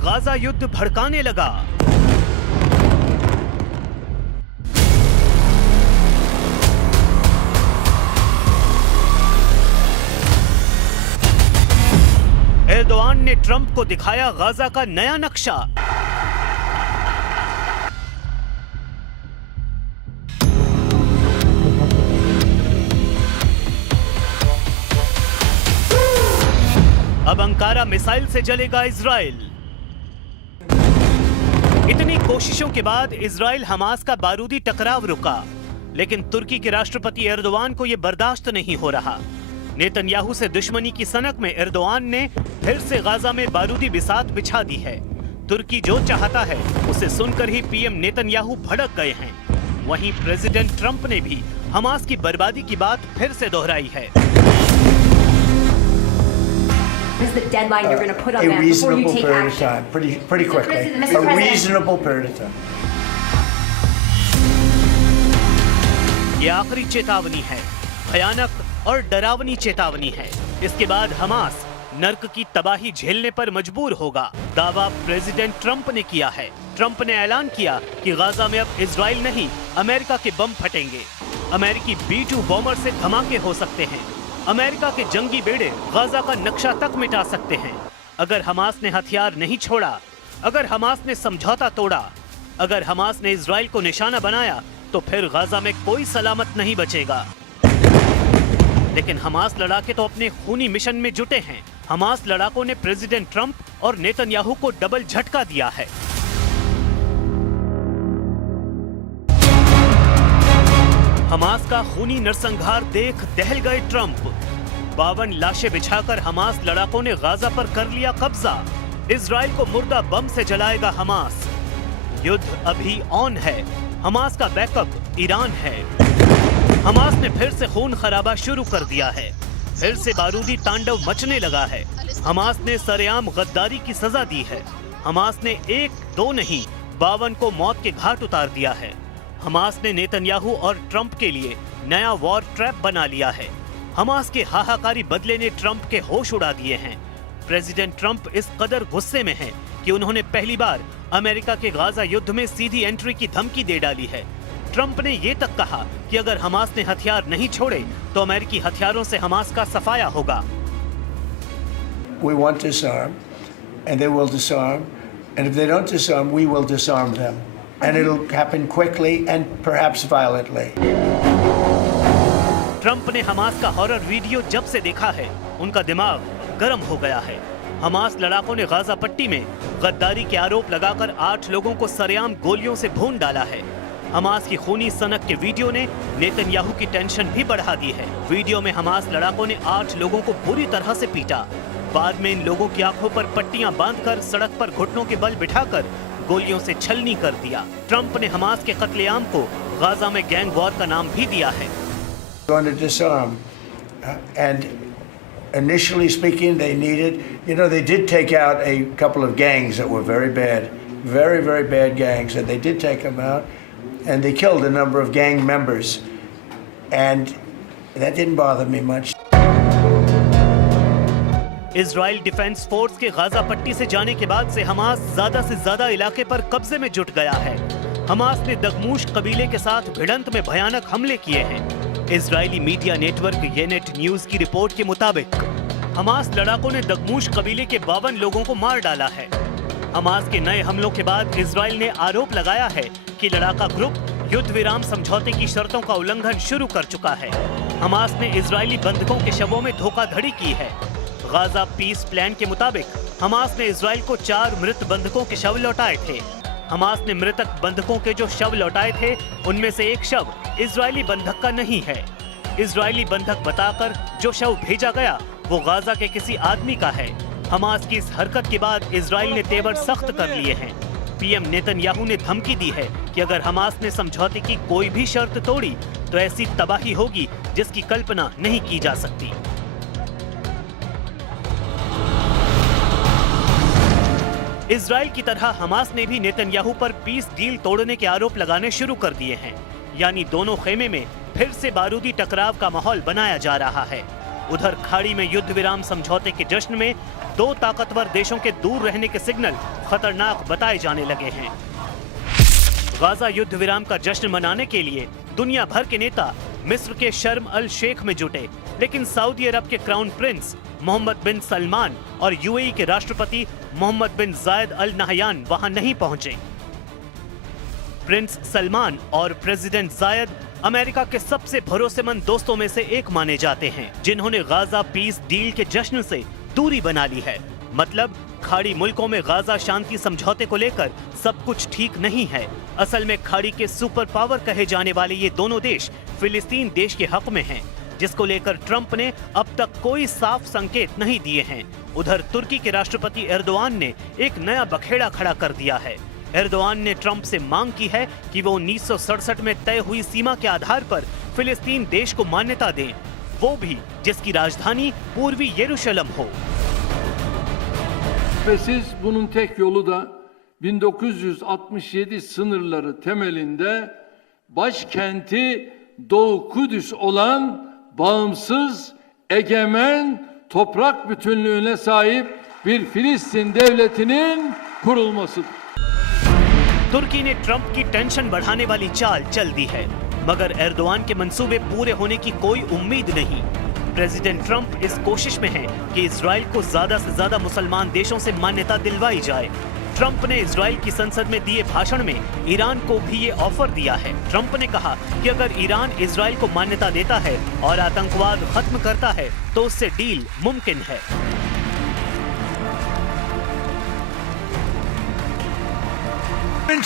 Gaza युद्ध भड़काने लगा। एर्दोआन ने ट्रंप को दिखाया गाजा का नया नक्शा। अब अंकारा मिसाइल से जलेगा इजराइल। इतनी कोशिशों के बाद इजराइल हमास का बारूदी टकराव रुका, लेकिन तुर्की के राष्ट्रपति एर्दोआन को यह बर्दाश्त नहीं हो रहा। नेतन्याहू से दुश्मनी की सनक में एर्दोआन ने फिर से गाजा में बारूदी बिसात बिछा दी है। तुर्की जो चाहता है उसे सुनकर ही पीएम नेतन्याहू भड़क गए हैं। वहीं प्रेसिडेंट ट्रंप ने भी हमास की बर्बादी की बात फिर से दोहराई है। Is the deadline you're going to put on that before you take action? Pretty quickly. A reasonable period of time. ये आखिरी चेतावनी है, भयानक और डरावनी चेतावनी है। इसके बाद हमास नर्क की तबाही झेलने पर मजबूर होगा। दावा प्रेसिडेंट ट्रंप ने किया है। ट्रंप ने ऐलान किया कि गाजा में अब इजराइल नहीं, अमेरिका के बम फटेंगे। अमेरिकी B-2 बॉम्बर से धमाके हो सकते हैं। अमेरिका के जंगी बेड़े गाजा का नक्शा तक मिटा सकते हैं। अगर हमास ने हथियार नहीं छोड़ा, अगर हमास ने समझौता तोड़ा, अगर हमास ने इजराइल को निशाना बनाया, तो फिर गाजा में कोई सलामत नहीं बचेगा। लेकिन हमास लड़ाके तो अपने खूनी मिशन में जुटे हैं। हमास लड़ाकों ने प्रेसिडेंट ट्रंप और नेतन्याहू को डबल झटका दिया है। हमास का खूनी नरसंहार देख दहल गए ट्रंप। 52 लाशें बिछाकर हमास लड़ाकों ने गाजा पर कर लिया कब्जा। इजराइल को मुर्दा बम से जलाएगा हमास। युद्ध अभी ऑन है। हमास का बैकअप ईरान है। हमास ने फिर से खून खराबा शुरू कर दिया है। फिर से बारूदी तांडव मचने लगा है। हमास ने सरेआम गद्दारी की सजा दी है। हमास ने 1-2 नहीं 52 को मौत के घाट उतार दिया है। हमास ने नेतन्याहू और ट्रंप के लिए नया वॉर ट्रैप बना लिया है। हमास के हाहाकारी बदले ने ट्रंप के होश उड़ा दिए हैं। प्रेसिडेंट ट्रंप इस कदर गुस्से में हैं कि उन्होंने पहली बार अमेरिका के गाजा युद्ध में सीधी एंट्री की धमकी दे डाली है। ट्रंप ने ये तक कहा कि अगर हमास ने हथियार नहीं छोड़े तो अमेरिकी हथियारों से हमास का सफाया होगा। We want to disarm, and they will disarm, and if they don't disarm, we will disarm them. And it'll happen quickly and perhaps violently. Trump ने हमास का हॉरर वीडियो जब से देखा है, उनका दिमाग गर्म हो गया है। हमास लड़ाकों ने गाजा पट्टी में गद्दारी के आरोप लगाकर 8 लोगों को सरेआम गोलियों से भून डाला है। हमास की खूनी सनक के वीडियो ने नेतन्याहू की टेंशन भी बढ़ा दी है। वीडियो में हमास लड़ाकों ने 8 लोगों को बुरी तरह से पीटा। बाद में इन लोगों की आंखों पर पट्टियां बांधकर सड़क पर घुटनों के बल बिठाकर गोलियों से छलनी कर दिया। ट्रंप ने हमास के कत्लेआम को गाजा में गैंग वॉर का नाम भी दिया है। Going to disarm, and initially speaking, they needed, they did take out a couple of gangs that were very bad, very, very bad gangs, and they did take them out, and they killed a number of gang members, and that didn't bother me much. Israel defence force के Gaza पट्टी से जाने के बाद से Hamas ज्यादा से ज्यादा इलाके पर कब्जे में जुट गया है। हमास ने दगमूश कबीले के साथ भिड़ंत में भयानक हमले किए हैं। इजरायली मीडिया नेटवर्क येनेट न्यूज की रिपोर्ट के मुताबिक हमास लड़ाकों ने दगमूश कबीले के 52 लोगों को मार डाला है। हमास के नए हमलों के बाद इजराइल ने आरोप लगाया है कि लड़ाका ग्रुप युद्ध विराम समझौते की शर्तों का उल्लंघन शुरू कर चुका है। हमास ने इजरायली बंधकों के शवों में धोखाधड़ी की है। गाजा पीस प्लान के मुताबिक हमास ने इजराइल को 4 मृत बंधकों के शव लौटाए थे। हमास ने मृतक बंधकों के जो शव लौटाए थे, उनमें से एक शव इजरायली बंधक का नहीं है। इजरायली बंधक बताकर जो शव भेजा गया वो गाजा के किसी आदमी का है। हमास की इस हरकत के बाद इजराइल ने तेवर सख्त कर लिए हैं। पीएम नेतन्याहू ने धमकी दी है कि अगर हमास ने समझौते की कोई भी शर्त तोड़ी तो ऐसी तबाही होगी जिसकी कल्पना नहीं की जा सकती। इजराइल की तरह हमास ने भी नेतन्याहू पर पीस डील तोड़ने के आरोप लगाने शुरू कर दिए हैं। यानी दोनों खेमे में फिर से बारूदी टकराव का माहौल बनाया जा रहा है। उधर खाड़ी में युद्ध विराम समझौते के जश्न में दो ताकतवर देशों के दूर रहने के सिग्नल खतरनाक बताए जाने लगे हैं। गाजा युद्ध विराम का जश्न मनाने के लिए दुनिया भर के नेता मिस्र के शर्म अल शेख में जुटे, लेकिन सऊदी अरब के क्राउन प्रिंस मोहम्मद बिन सलमान और यूएई के राष्ट्रपति मोहम्मद बिन जायद अल नहयान वहां नहीं पहुंचे। प्रिंस सलमान और प्रेसिडेंट जायद अमेरिका के सबसे भरोसेमंद दोस्तों में से एक माने जाते हैं, जिन्होंने गाजा पीस डील के जश्न से दूरी बना ली है। मतलब खाड़ी मुल्कों में गाजा शांति समझौते को लेकर सब कुछ ठीक नहीं है। असल में खाड़ी के सुपर पावर कहे जाने वाले ये दोनों देश फिलिस्तीन देश के हक में हैं, जिसको लेकर ट्रंप ने अब तक कोई साफ संकेत नहीं दिए हैं। उधर तुर्की के राष्ट्रपति एर्दोआन ने एक नया बखेड़ा खड़ा कर दिया है। एर्दोआन ने ट्रंप से मांग की है कि वो 1967 में तय हुई सीमा के आधार पर फिलिस्तीन देश को मान्यता दें, वो भी जिसकी राजधानी पूर्वी यरूशलेम हो। Şüphesiz bunun tek yolu da 1967 sınırları temelinde başkenti Doğu Kudüs olan bağımsız, egemen, toprak bütünlüğüne sahip bir Filistin devletinin kurulmasıdır. तुर्की ने ट्रंप की टेंशन बढ़ाने वाली चाल चल दी है, मगर एर्दोआन के मंसूबे पूरे होने की कोई उम्मीद नहीं। प्रेसिडेंट ट्रंप इस कोशिश में है कि इजराइल को ज्यादा से ज्यादा मुसलमान देशों से मान्यता दिलवाई जाए। ट्रंप ने इजराइल की संसद में दिए भाषण में ईरान को भी ये ऑफर दिया है। ट्रंप ने कहा कि अगर ईरान इजराइल को मान्यता देता है और आतंकवाद खत्म करता है तो उससे डील मुमकिन है।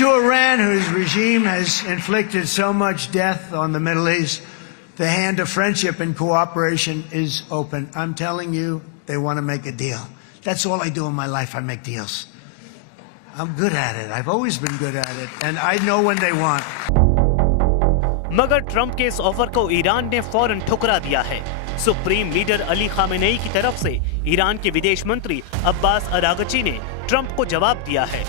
To Iran, whose regime has inflicted so much death on the Middle East, the hand of friendship and cooperation is open. I'm telling you, they want to make a deal. That's all I do in my life. I make deals. I'm good at it. I've always been good at it. And I know when they want. मगर Trump के इस offer को Iran ने फौरन ठुकरा दिया है। Supreme leader Ali Khamenei की तरफ से ईरान के विदेश मंत्री अब्बास अरागची ने ट्रंप को जवाब दिया है।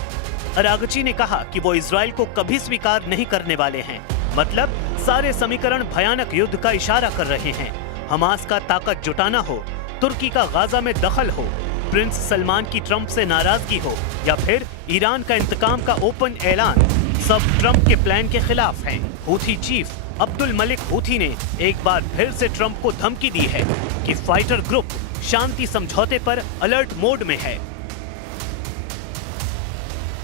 अरागची ने कहा कि वो इजराइल को कभी स्वीकार नहीं करने वाले हैं। मतलब सारे समीकरण भयानक युद्ध का इशारा कर रहे हैं। हमास का ताकत जुटाना हो, तुर्की का गाजा में दखल हो, प्रिंस सलमान की ट्रंप से नाराजगी हो या फिर ईरान का इंतकाम का ओपन ऐलान, सब ट्रंप के प्लान के खिलाफ हैं। Houthi chief Abdul Malik Houthi ने एक बार फिर से ट्रंप को धमकी दी है कि फाइटर ग्रुप शांति समझौते पर अलर्ट मोड में है।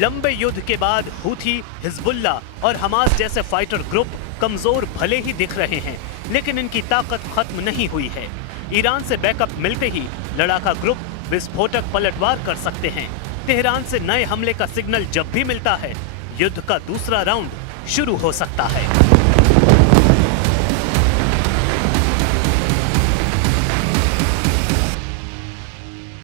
लंबे युद्ध के बाद हूथी, हिजबुल्ला और हमास जैसे फाइटर ग्रुप कमजोर भले ही दिख रहे हैं, लेकिन इनकी ताकत खत्म नहीं हुई है। ईरान से बैकअप मिलते ही लड़ाका ग्रुप विस्फोटक पलटवार कर सकते हैं। तेहरान से नए हमले का सिग्नल जब भी मिलता है, युद्ध का दूसरा राउंड शुरू हो सकता है।